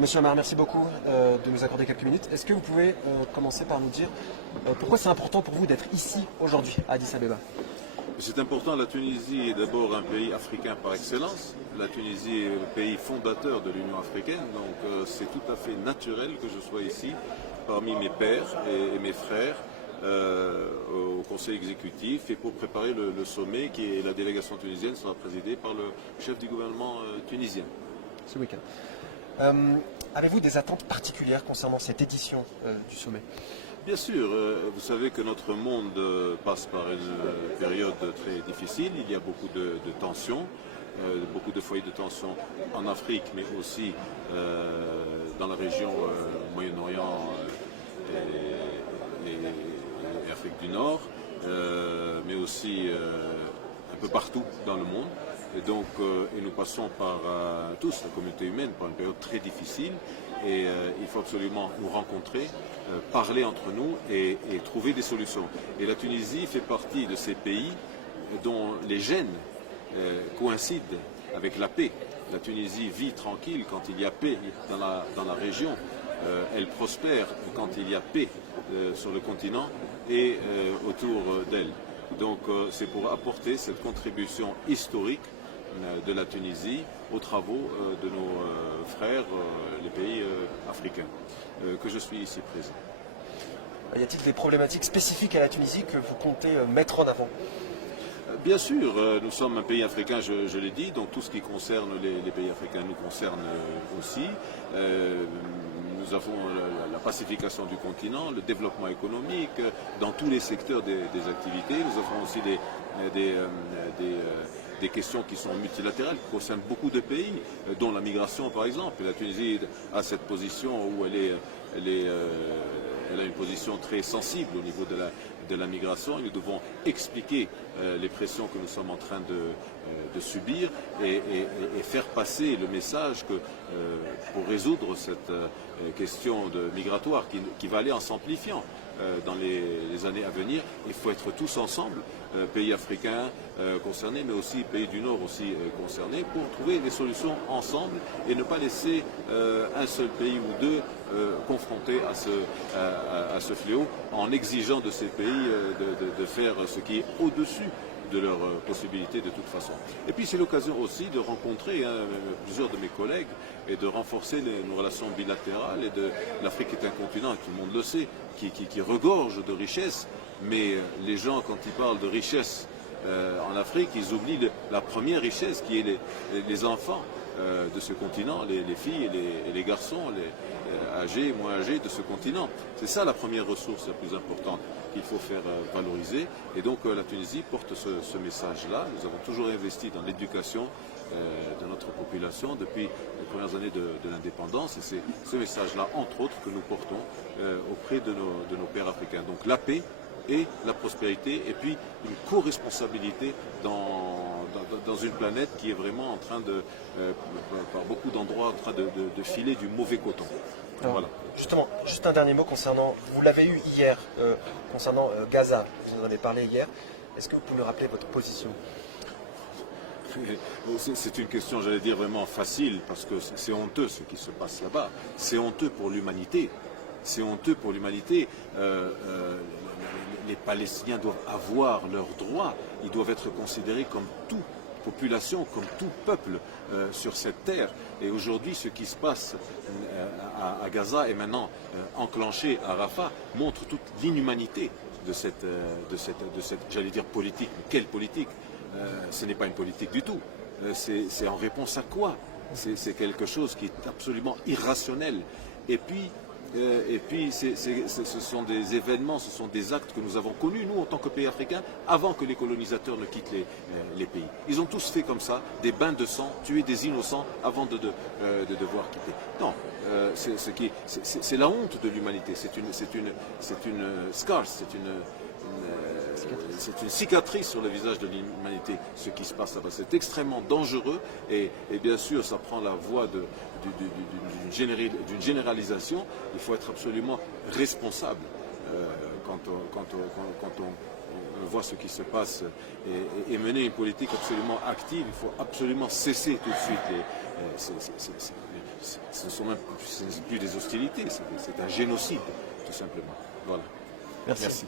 Monsieur Amar, merci beaucoup de nous accorder quelques minutes. Est-ce que vous pouvez commencer par nous dire pourquoi c'est important pour vous d'être ici aujourd'hui à Addis Abeba? C'est important, la Tunisie est d'abord un pays africain par excellence. La Tunisie est le pays fondateur de l'Union africaine, donc c'est tout à fait naturel que je sois ici parmi mes pairs et mes frères au Conseil exécutif et pour préparer le sommet qui est la délégation tunisienne sera présidée par le chef du gouvernement tunisien. Ce week-end. Avez-vous des attentes particulières concernant cette édition du sommet? Bien sûr, vous savez que notre monde passe par une période très difficile, il y a beaucoup de tensions, beaucoup de foyers de tension en Afrique, mais aussi dans la région Moyen-Orient et Afrique du Nord, mais aussi un peu partout dans le monde. Et donc, et nous passons par tous, la communauté humaine, par une période très difficile et il faut absolument nous rencontrer, parler entre nous et trouver des solutions. Et la Tunisie fait partie de ces pays dont les gènes coïncident avec la paix. La Tunisie vit tranquille quand il y a paix dans la région. Elle prospère quand il y a paix sur le continent et autour d'elle. Donc c'est pour apporter cette contribution historique de la Tunisie aux travaux de nos frères, les pays africains, que je suis ici présent. Y a-t-il des problématiques spécifiques à la Tunisie que vous comptez mettre en avant? Bien sûr, nous sommes un pays africain, je l'ai dit, donc tout ce qui concerne les pays africains nous concerne aussi. Nous avons la pacification du continent, le développement économique, dans tous les secteurs des activités. Nous avons aussi des questions qui sont multilatérales, qui concernent beaucoup de pays, dont la migration par exemple. Et la Tunisie a cette position où elle a une position très sensible au niveau de la migration. Et nous devons expliquer les pressions que nous sommes en train de subir et faire passer le message que pour résoudre cette question migratoire qui va aller en s'amplifiant dans les années à venir, il faut être tous ensemble, pays africains concernés, mais aussi pays du Nord aussi concernés, pour trouver des solutions ensemble et ne pas laisser un seul pays ou deux confrontés à ce fléau, en exigeant de ces pays de faire ce qui est au-dessus de leurs possibilités de toute façon. Et puis c'est l'occasion aussi de rencontrer plusieurs de mes collègues et de renforcer nos relations bilatérales. L'Afrique est un continent, et tout le monde le sait, qui regorge de richesses, mais les gens, quand ils parlent de richesse en Afrique, ils oublient la première richesse qui est les enfants de ce continent, les filles et les garçons, âgés, moins âgés de ce continent. C'est ça la première ressource la plus importante qu'il faut faire valoriser. Et donc la Tunisie porte ce message-là. Nous avons toujours investi dans l'éducation de notre population depuis les premières années de l'indépendance. Et c'est ce message-là, entre autres, que nous portons auprès de nos pairs africains. Donc la paix et la prospérité, et puis une co-responsabilité dans une planète qui est vraiment en train par beaucoup d'endroits, en train de filer du mauvais coton. Alors, voilà. Justement, juste un dernier mot concernant, vous l'avez eu hier, concernant Gaza, vous en avez parlé hier. Est-ce que vous pouvez me rappeler votre position? C'est une question, j'allais dire, vraiment facile, parce que c'est honteux ce qui se passe là-bas. C'est honteux pour l'humanité. C'est honteux pour l'humanité. Les Palestiniens doivent avoir leurs droits. Ils doivent être considérés comme toute population, comme tout peuple sur cette terre. Et aujourd'hui, ce qui se passe à Gaza et maintenant enclenché à Rafah montre toute l'inhumanité de cette j'allais dire, politique. Mais quelle politique? Ce n'est pas une politique du tout. C'est en réponse à quoi? C'est quelque chose qui est absolument irrationnel. Et puis ce sont des événements, ce sont des actes que nous avons connus, nous, en tant que pays africains, avant que les colonisateurs ne quittent les pays. Ils ont tous fait comme ça, des bains de sang, tuer des innocents avant de devoir quitter. Non, c'est la honte de l'humanité, c'est une scar, c'est une cicatrice sur le visage de l'humanité, ce qui se passe là-bas. C'est extrêmement dangereux et bien sûr, ça prend la voie d'une généralisation. Il faut être absolument responsable quand on voit ce qui se passe et mener une politique absolument active. Il faut absolument cesser tout de suite ce ne sont même plus des hostilités, c'est un génocide, tout simplement. Voilà. Merci.